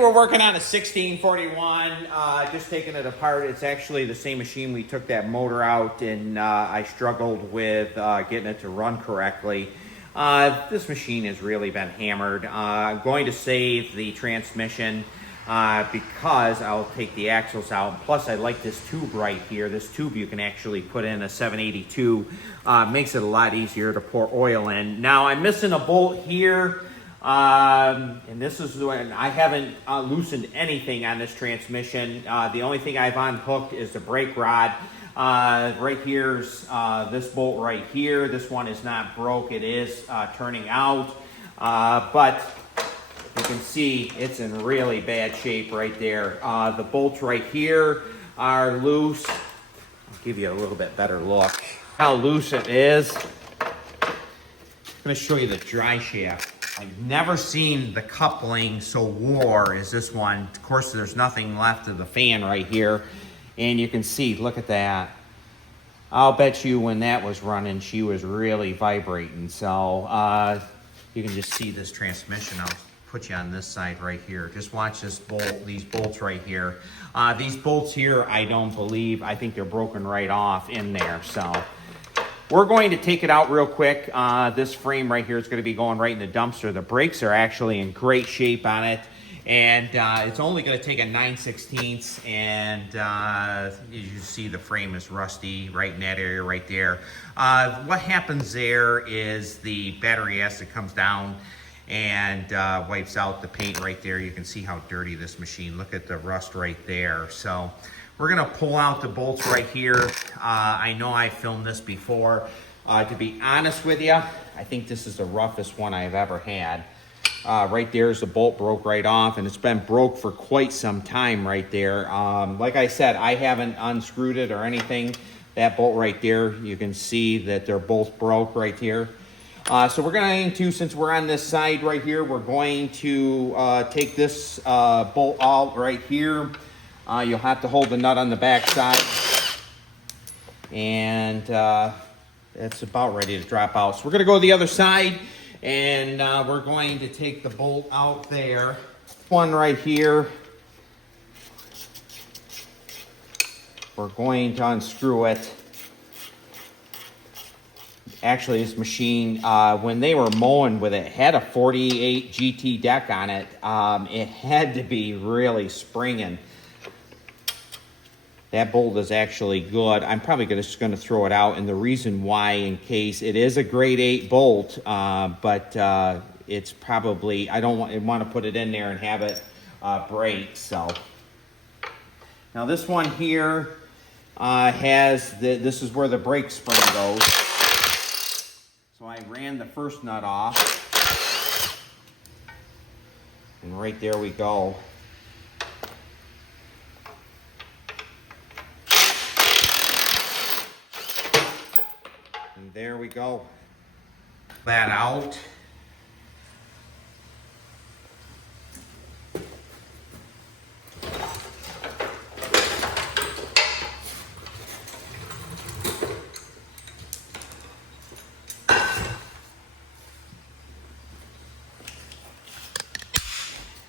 we're working on a 1641, just taking it apart. It's actually the same machine. We took that motor out and I struggled with getting it to run correctly. This machine has really been hammered. I'm going to save the transmission because I'll take the axles out. Plus I like this tube right here. This tube you can actually put in a 782. Makes it a lot easier to pour oil in. Now I'm missing a bolt here. And this is when I haven't loosened anything on this transmission. The only thing I've unhooked is the brake rod. Right here's this bolt right here. This one is not broke. It is turning out. But you can see it's in really bad shape right there. The bolts right here are loose. I'll give you a little bit better look. How loose it is. I'm going to show you the dry shaft. I've never seen the coupling so wore as this one. Of course, there's nothing left of the fan right here. And you can see, look at that. I'll bet you when that was running, she was really vibrating. So you can just see this transmission. I'll put you on this side right here. Just watch this bolt, these bolts right here. These bolts here, I think they're broken right off in there. So we're going to take it out real quick. This frame right here is going to be going right in the dumpster. The brakes are actually in great shape on it. And it's only going to take a 9/16. And as you see, the frame is rusty right in that area right there. What happens there is the battery acid comes down and wipes out the paint right there. You can see how dirty this machine. Look at the rust right there. So we're gonna pull out the bolts right here. I know I filmed this before. To be honest with you, I think this is the roughest one I've ever had. Right there's the bolt broke right off, and it's been broke for quite some time right there. Like I said, I haven't unscrewed it or anything. That bolt right there, you can see that they're both broke right here. So we're going to, since we're on this side right here, we're going to take this bolt out right here. You'll have to hold the nut on the back side. And it's about ready to drop out. So we're going to go to the other side, and we're going to take the bolt out there. One right here. We're going to unscrew it. Actually, this machine, when they were mowing with it, had a 48 GT deck on it. It had to be really springing. That bolt is actually good. I'm probably just going to throw it out, and the reason why, in case it is a grade 8 bolt, but it's probably, I don't want to put it in there and have it break. So now this one here has this is where the brake spring goes. So I ran the first nut off, and right there we go. And there we go. That out.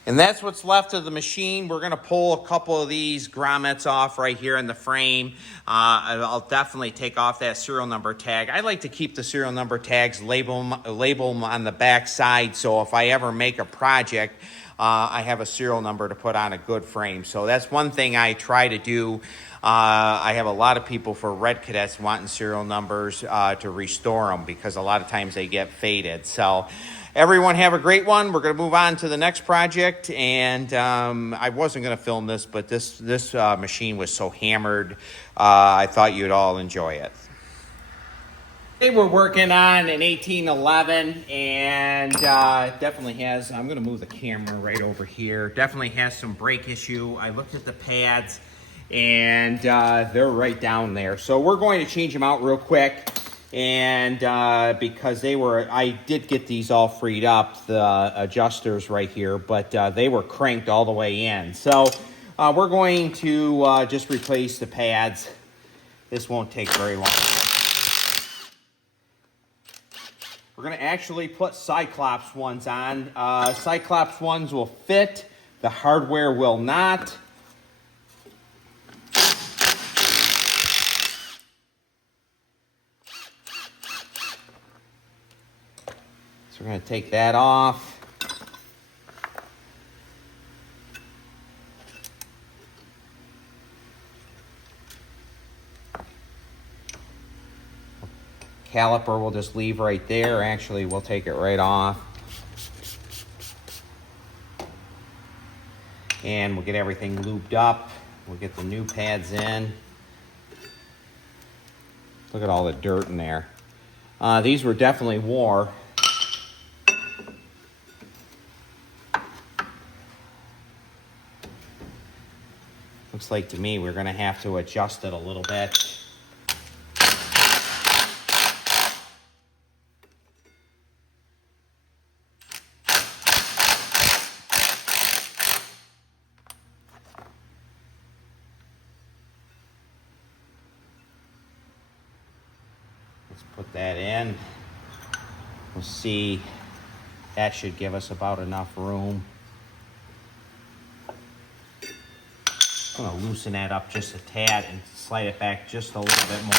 And that's what's left of the machine. We're going to pull a couple of these grommets off right here in the frame. I'll definitely take off that serial number tag. I like to keep the serial number tags, label them on the back side, so if I ever make a project, I have a serial number to put on a good frame. So that's one thing I try to do. I have a lot of people for Red Cadets wanting serial numbers to restore them because a lot of times they get faded. So everyone have a great one. We're going to move on to the next project. And I wasn't going to film this, but this machine was so hammered, I thought you'd all enjoy it. Today we're working on an 1811, and definitely has, I'm going to move the camera right over here, definitely has some brake issue. I looked at the pads, and they're right down there. So we're going to change them out real quick. And because I did get these all freed up, the adjusters right here, but they were cranked all the way in. So we're going to just replace the pads. This won't take very long. We're going to actually put Cyclops ones on. Cyclops ones will fit The hardware will not. So we're going to take that off. Caliper we'll just leave right there. Actually, we'll take it right off. And we'll get everything lubed up. We'll get the new pads in. Look at all the dirt in there. These were definitely wore. Looks like to me we're going to have to adjust it a little bit. Let's put that in. We'll see. That should give us about enough room. I'm going to loosen that up just a tad and slide it back just a little bit more.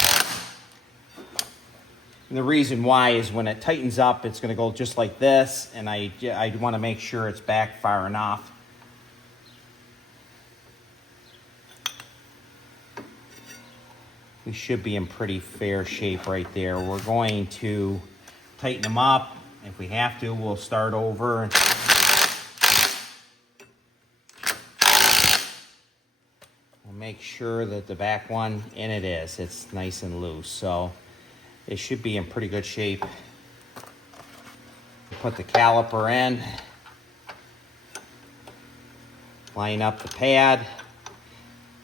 And the reason why is when it tightens up, it's going to go just like this, and I want to make sure it's back far enough. We should be in pretty fair shape right there. We're going to tighten them up. If we have to, we'll start over. We'll make sure that the back one, and it is, it's nice and loose. So it should be in pretty good shape. Put the caliper in. Line up the pad.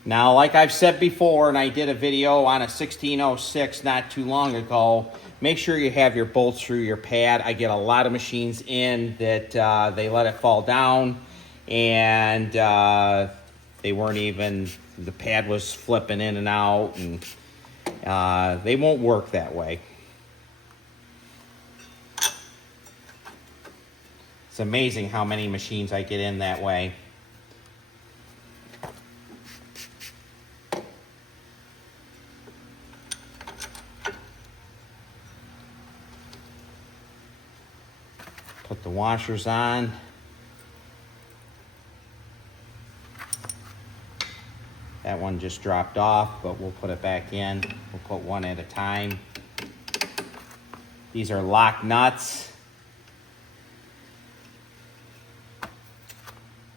Now, like I've said before, and I did a video on a 1606 not too long ago, make sure you have your bolts through your pad. I get a lot of machines in that they let it fall down, and they weren't even, the pad was flipping in and out, and they won't work that way. It's amazing how many machines I get in that way. Put the washers on. That one just dropped off, but we'll put it back in. We'll put one at a time. These are lock nuts.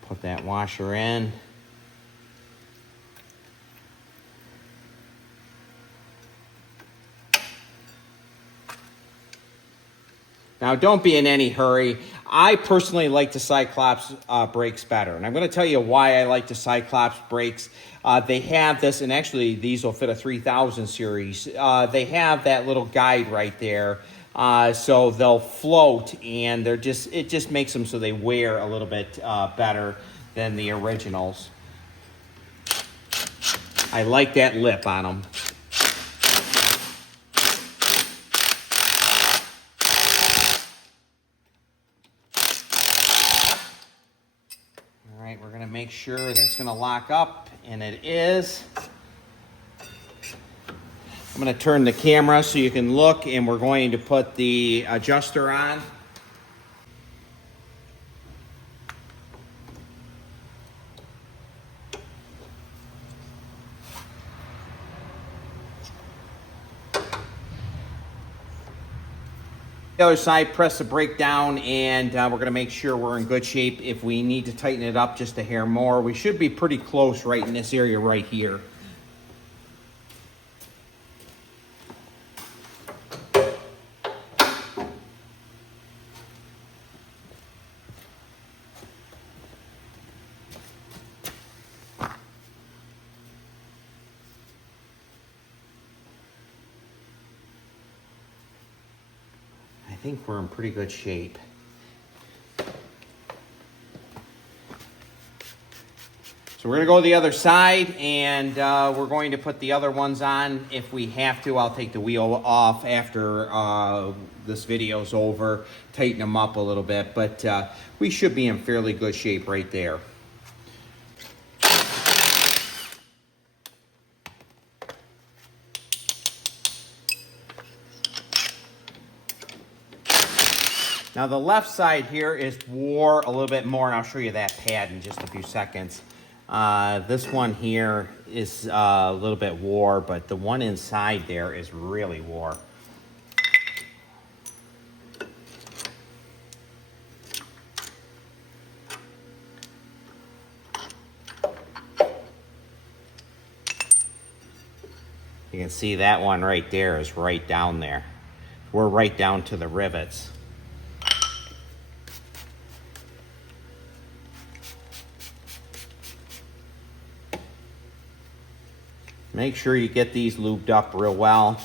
Put that washer in. Now, don't be in any hurry. I personally like the Cyclops brakes better. And I'm going to tell you why I like the Cyclops brakes. They have this, and actually these will fit a 3000 series. They have that little guide right there. So they'll float, and it just makes them so they wear a little bit better than the originals. I like that lip on them. We're going to make sure that's going to lock up, and it is. I'm going to turn the camera so you can look, and we're going to put the adjuster on. The other side, press the brake down, and we're going to make sure we're in good shape. If we need to tighten it up just a hair more, we should be pretty close right in this area right here. I think we're in pretty good shape. So we're going to go to the other side, and we're going to put the other ones on. If we have to, I'll take the wheel off after this video's over, tighten them up a little bit, but we should be in fairly good shape right there. Now the left side here is wore a little bit more, and I'll show you that pad in just a few seconds. This one here is a little bit wore, but the one inside there is really wore. You can see that one right there is right down there. We're right down to the rivets. Make sure you get these lubed up real well.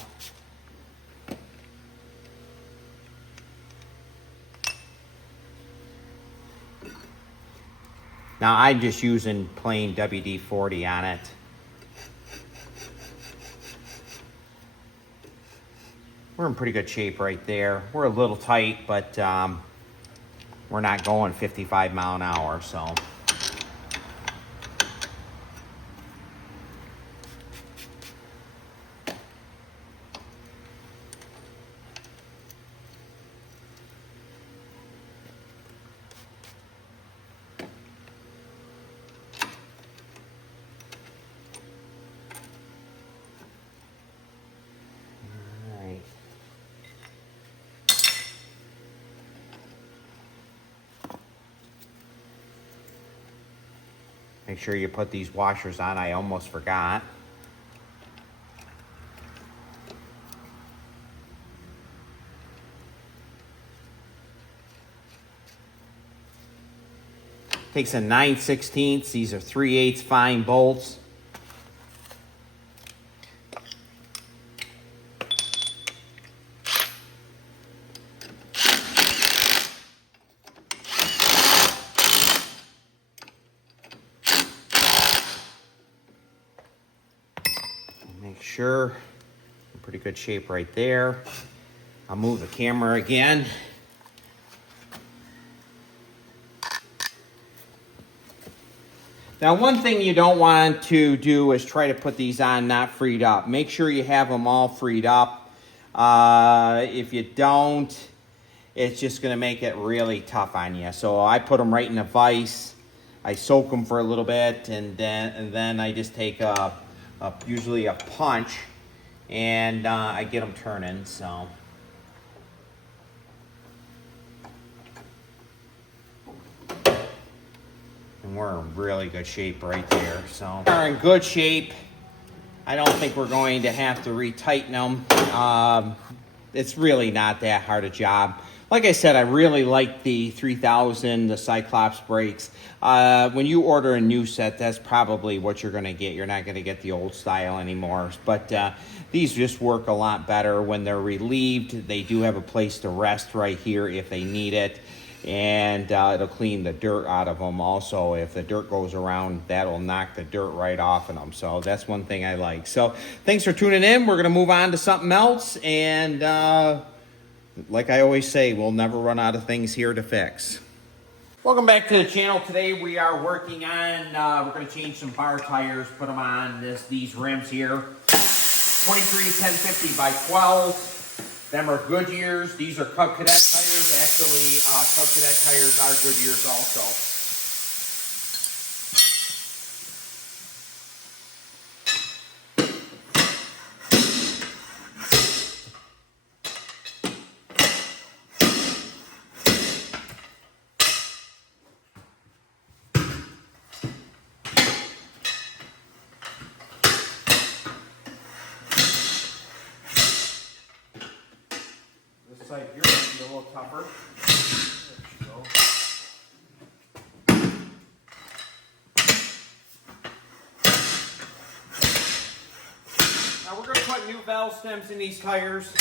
Now I'm just using plain WD-40 on it. We're in pretty good shape right there. We're a little tight, but we're not going 55 mile an hour, so. Make sure you put these washers on. I almost forgot. Takes a 9/16. These are 3/8 fine bolts. Make sure in pretty good shape right there. I'll move the camera again. Now, one thing you don't want to do is try to put these on not freed up. Make sure you have them all freed up. If you don't, it's just going to make it really tough on you. So I put them right in a vise. I soak them for a little bit, and then I just take usually a punch, and I get them turning. So. And we're in really good shape right there. So we're in good shape. I don't think we're going to have to retighten them. It's really not that hard a job. Like I said, I really like the 3000, the Cyclops brakes. When you order a new set, that's probably what you're going to get. You're not going to get the old style anymore. But these just work a lot better when they're relieved. They do have a place to rest right here if they need it. And it'll clean the dirt out of them also. If the dirt goes around, that'll knock the dirt right off of them. So that's one thing I like. So thanks for tuning in. We're going to move on to something else. And like I always say, we'll never run out of things here to fix. Welcome back to the channel. Today we are working on, we're going to change some bar tires, put them on these rims here. 23 1050 by 12. Them are Goodyears. These are Cub Cadet tires. Actually, Cub Cadet tires are Goodyears also. This side here might be a little tougher. There you go. Now we're going to put new valve stems in these tires.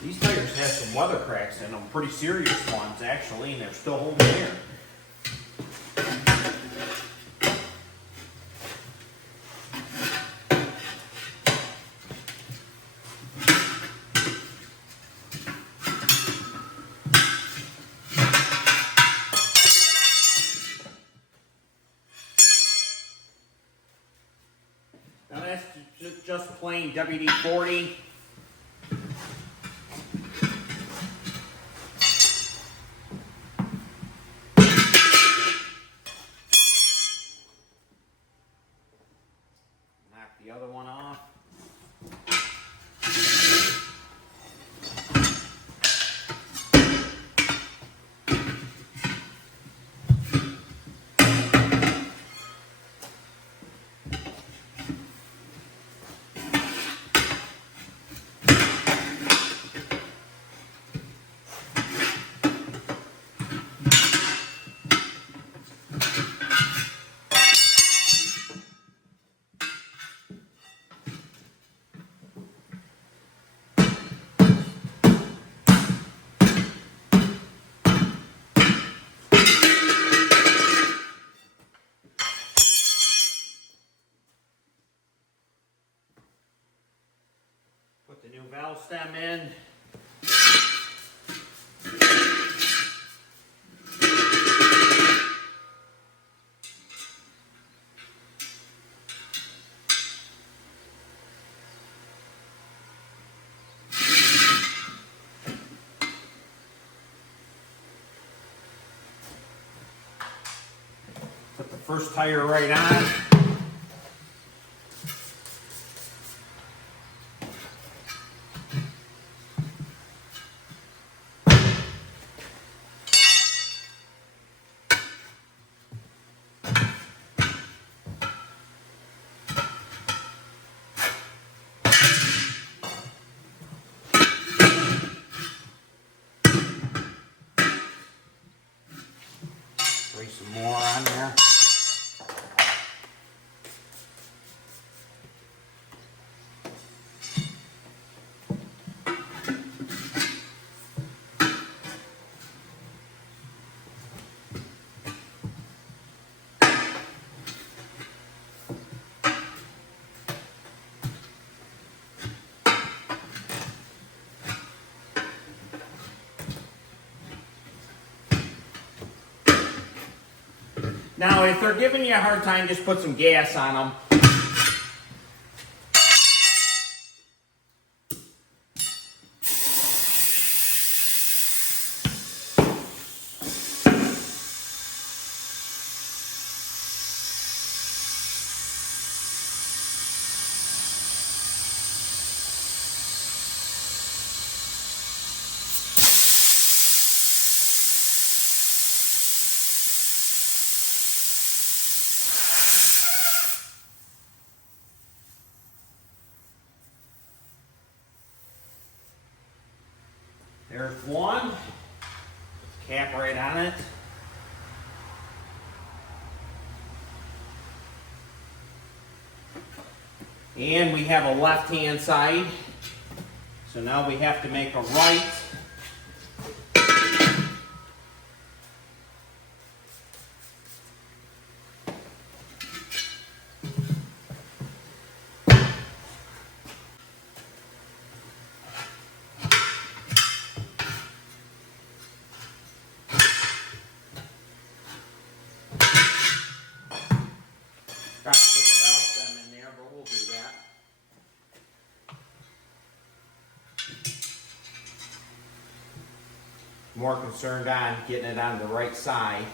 These tires have some weather cracks in them, pretty serious ones actually, and they're still holding there. WD-20, WD-40. Knock the other one off. Put the new valve stem in. Put the first tire right on. Spray some more on there. Now, if they're giving you a hard time, just put some gas on them. There's one. Cap right on it. And we have a left-hand side. So now we have to make a right. Got to put the valve stem in there, but we'll do that. More concerned on getting it on the right side.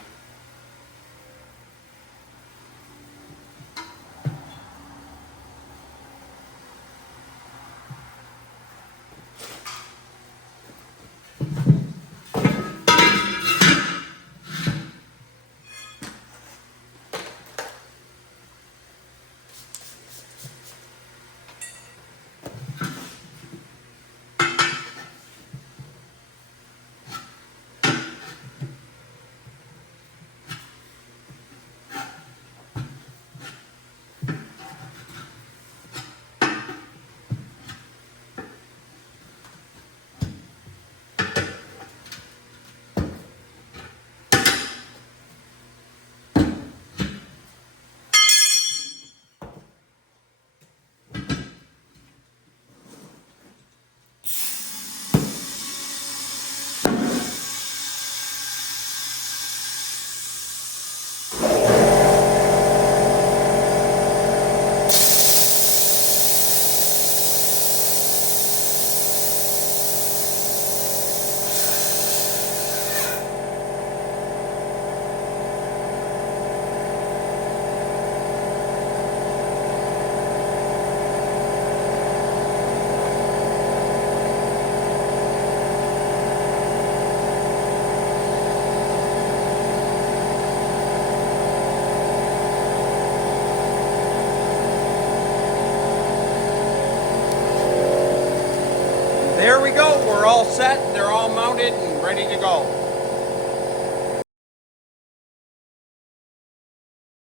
all set, they're all mounted and ready to go.